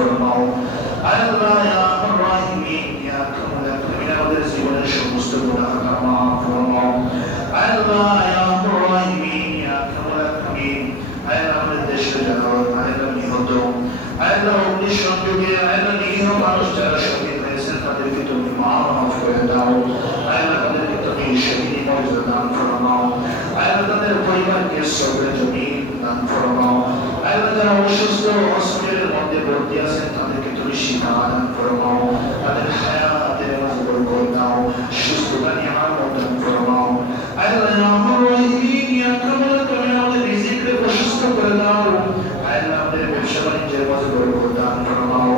ফরমাও। আল্লাহ ইয়া আরহামার রাহিমিন ইয়া আকরামুল আকরামিন আমাদের জীবনের সমস্ত গুনাহ মাফ ফরমাও। আল্লাহ ইয়া আরহামার রাহিমিন ইয়া আকরামুল আকরামিন আল্লাহ আমাদের দেশের যারা আল্লাহ নিহত, আল্লাহ অগ্নি সংযোগে আল্লাহ নিরীহ মানুষ যারা শহীদ হয়েছেন তাদেরকে তুমি মাফ করে দাও। আল্লাহ তাদেরকে তুমি শহীদ মর্যাদা দান ফরমাও। আল্লাহ তাদের পরিবারকে সবরে জমিন দান ফরমাও। আল্লাহ যারা অসুস্থ হসপিটালের মধ্যে ভর্তি আছেন তাদেরকে তুমি শিফা দান ফরমাও। তাদের হায়াতের মাঝে বরকত দাও, সুস্থতা নিয়ামত দান ফরমাও। আল্লাহ আমার রাহিমিন ইয়া আকরামুল আকরামিন আমাদের রিজিককে প্রশস্ত করে দাও। আল্লাহ আমাদের ব্যবসা বাণিজ্যের মাঝে বরকত দান ফরমাও।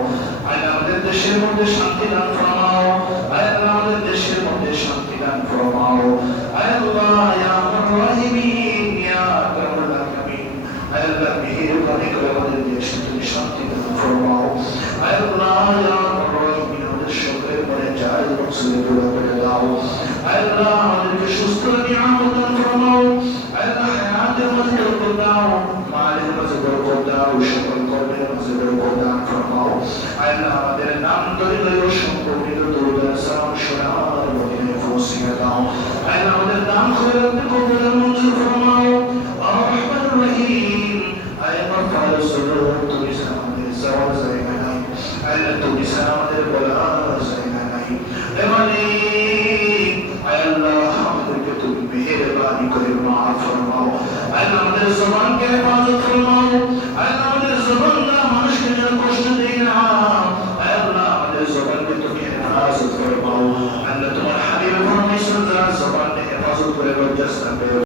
আল্লাহ আমাদের দেশের মধ্যে শান্তি দান ফরমাও। আল্লাহ আমাদের দেশের মধ্যে শান্তি দান ফরমাও। আল্লাহ ইয়া আরহামার রাহিমিন ইয়া আকরামুল আকরামিন আল্লাহ মেহেরবানি করে আমাদের দেশে তুমি শান্তি দান ফরমাও। আল্লাহ ইয়া আরহামার রাহিমিন আমাদের সকলের মনে জায়েজ মাকসুদ পুরো করে দাও। আল্লাহ আমাদেরকে সুস্থ নিয়ামত দান ফরমাও। আল্লাহ হায়াতের মাঝে বরকত দাও, মালের মাঝে বরকত দাও, সকল কর্মের মাঝে বরকত দান ফরমাও। আল্লাহ আমাদের নাম ধরে ধরে সম্পর্কিত দরুদ সালাম শোনার মদিনায় পৌঁছিয়ে দাও। আল্লাহ আমাদের নাম করে কবুল